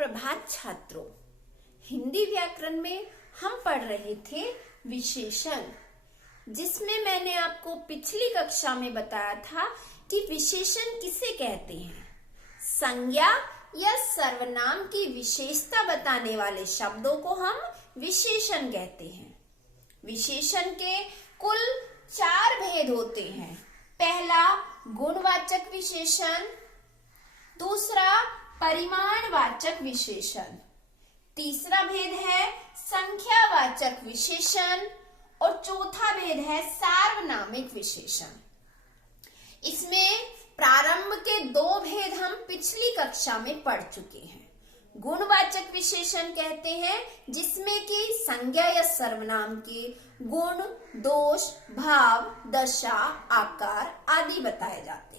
सुप्रभात छात्रों। हिंदी व्याकरण में हम पढ़ रहे थे विशेषण, जिसमें मैंने आपको पिछली कक्षा में बताया था कि विशेषण किसे कहते हैं। संज्ञा या सर्वनाम की विशेषता बताने वाले शब्दों को हम विशेषण कहते हैं। विशेषण के कुल 4 भेद होते हैं। पहला गुणवाचक विशेषण, दूसरा परिमाणवाचक विशेषण, तीसरा भेद है संख्यावाचक विशेषण और चौथा भेद है सार्वनामिक विशेषण। इसमें प्रारंभ के 2 भेद हम पिछली कक्षा में पढ़ चुके हैं। गुणवाचक विशेषण कहते हैं जिसमें कि संज्ञा या सर्वनाम के गुण, दोष, भाव, दशा, आकार आदि बताए जाते हैं।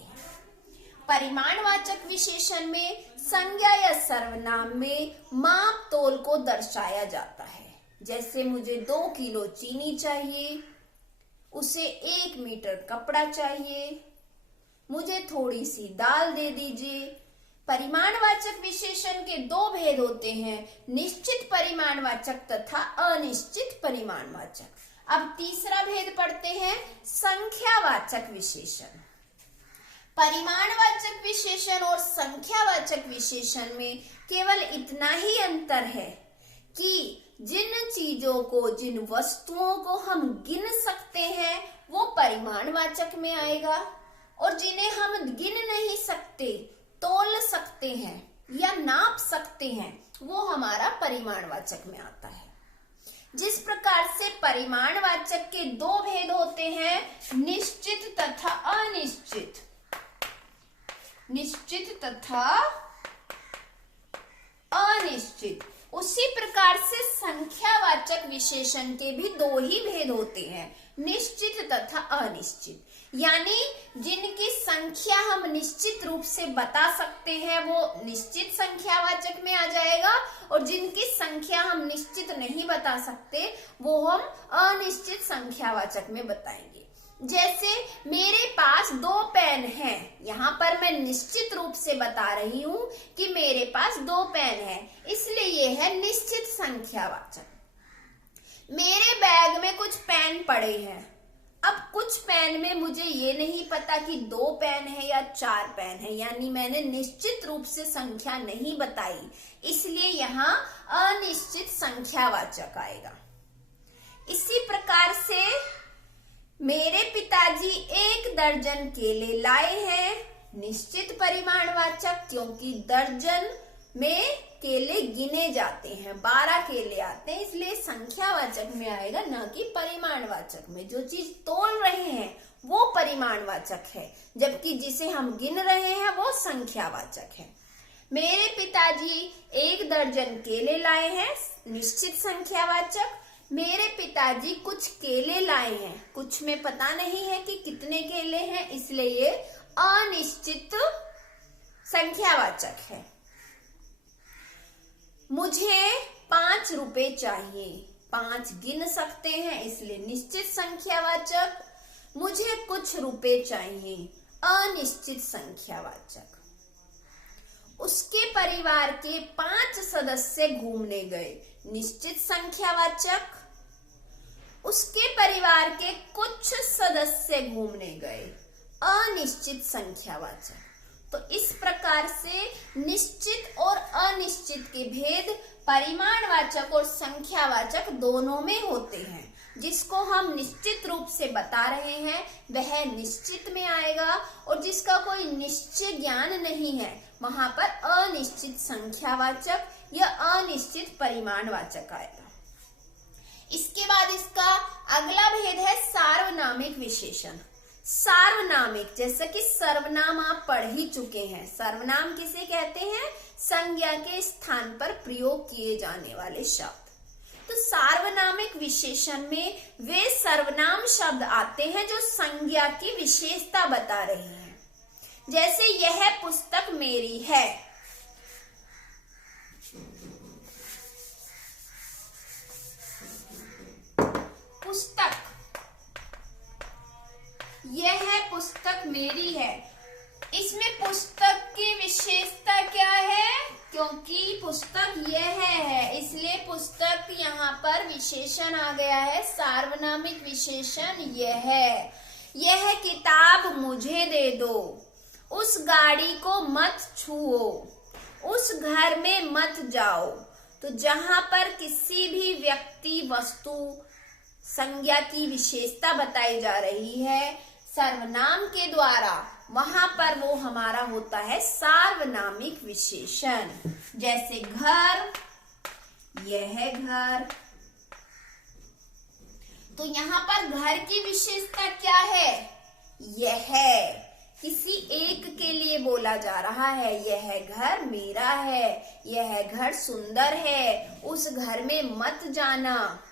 परिमाणवाचक विशेषण में संज्ञा या सर्वनाम में माप तोल को दर्शाया जाता है। जैसे मुझे 2 किलो चीनी चाहिए, उसे 1 मीटर कपड़ा चाहिए, मुझे थोड़ी सी दाल दे दीजिए। परिमाणवाचक विशेषण के 2 भेद होते हैं, निश्चित परिमाणवाचक तथा अनिश्चित परिमाणवाचक। अब तीसरा भेद पढ़ते हैं संख्यावाचक विशेषण। परिमाणवाचक विशेषण और संख्यावाचक विशेषण में केवल इतना ही अंतर है कि जिन चीजों को, जिन वस्तुओं को हम गिन सकते हैं वो परिमाणवाचक में आएगा, और जिन्हें हम गिन नहीं सकते, तोल सकते हैं या नाप सकते हैं, वो हमारा परिमाणवाचक में आता है। जिस प्रकार से परिमाणवाचक के 2 भेद होते हैं, निश्चित तथा अनिश्चित, निश्चित तथा अनिश्चित, उसी प्रकार से संख्यावाचक विशेषण के भी 2 ही भेद होते हैं, निश्चित तथा अनिश्चित। यानी जिनकी संख्या हम निश्चित रूप से बता सकते हैं वो निश्चित संख्यावाचक में आ जाएगा, और जिनकी संख्या हम निश्चित नहीं बता सकते वो हम अनिश्चित संख्यावाचक में बताएंगे। जैसे मेरे पास 2 पेन हैं, यहाँ पर मैं निश्चित रूप से बता रही हूँ कि मेरे पास 2 पेन हैं, इसलिए ये है निश्चित संख्यावाचक। मेरे बैग में कुछ पेन पड़े हैं, अब कुछ पेन में मुझे ये नहीं पता कि 2 पेन है या 4 पेन है, यानी मैंने निश्चित रूप से संख्या नहीं बताई, इसलिए यहाँ अनिश्चित संख्यावाचक आएगा। इसी प्रकार से मेरे पिताजी 1 दर्जन केले लाए हैं, निश्चित परिमाणवाचक, क्योंकि दर्जन में केले गिने जाते हैं, 12 केले आते हैं, इसलिए संख्यावाचक में आएगा, न कि परिमाणवाचक में। जो चीज तोल रहे हैं वो परिमाणवाचक है, जबकि जिसे हम गिन रहे हैं वो संख्यावाचक है। मेरे पिताजी 1 दर्जन केले लाए हैं, निश्चित संख्यावाचक। मेरे पिताजी कुछ केले लाए हैं, कुछ में पता नहीं है कि कितने केले हैं, इसलिए ये अनिश्चित संख्यावाचक है। मुझे 5 रुपए चाहिए, 5 गिन सकते हैं, इसलिए निश्चित संख्यावाचक। मुझे कुछ रुपए चाहिए, अनिश्चित संख्यावाचक। उसके परिवार के 5 सदस्य घूमने गए, निश्चित संख्यावाचक। उसके परिवार के कुछ सदस्य घूमने गए, अनिश्चित संख्यावाचक। तो इस प्रकार से निश्चित और अनिश्चित के भेद परिमाणवाचक और संख्यावाचक दोनों में होते हैं। जिसको हम निश्चित रूप से बता रहे हैं वह निश्चित में आएगा, और जिसका कोई निश्चय ज्ञान नहीं है वहां पर अनिश्चित संख्यावाचक या अनिश्चित परिमाणवाचक आएगा। इसके बाद इसका अगला भेद है सार्वनामिक विशेषण। सार्वनामिक, जैसा कि सर्वनाम आप पढ़ ही चुके हैं। सर्वनाम किसे कहते हैं? संज्ञा के स्थान पर प्रयोग किए जाने वाले शब्द। तो सार्वनामिक विशेषण में वे सर्वनाम शब्द आते हैं जो संज्ञा की विशेषता बता रहे हैं। जैसे यह पुस्तक मेरी है, पुस्तक, यह पुस्तक मेरी है। इसमें पुस्तक की विशेषता क्या है? क्योंकि पुस्तक यह है इसलिए पुस्तक यहाँ पर विशेषण आ गया है, सार्वनामिक विशेषण यह है। यह किताब मुझे दे दो, उस गाड़ी को मत छुओ, उस घर में मत जाओ। तो जहां पर किसी भी व्यक्ति, वस्तु, संज्ञा की विशेषता बताई जा रही है सर्वनाम के द्वारा, वहां पर वो हमारा होता है सार्वनामिक विशेषण। जैसे घर, यह है घर। तो यहाँ पर घर की विशेषता क्या है? यह है, किसी एक के लिए बोला जा रहा है। यह घर मेरा है, यह घर सुंदर है, उस घर में मत जाना।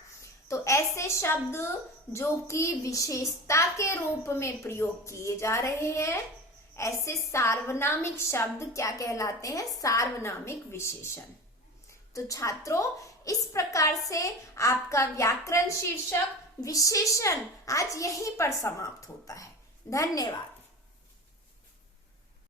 तो ऐसे शब्द जो कि विशेषता के रूप में प्रयोग किए जा रहे हैं, ऐसे सार्वनामिक शब्द क्या कहलाते हैं? सार्वनामिक विशेषण। तो छात्रों, इस प्रकार से आपका व्याकरण शीर्षक विशेषण आज यहीं पर समाप्त होता है। धन्यवाद।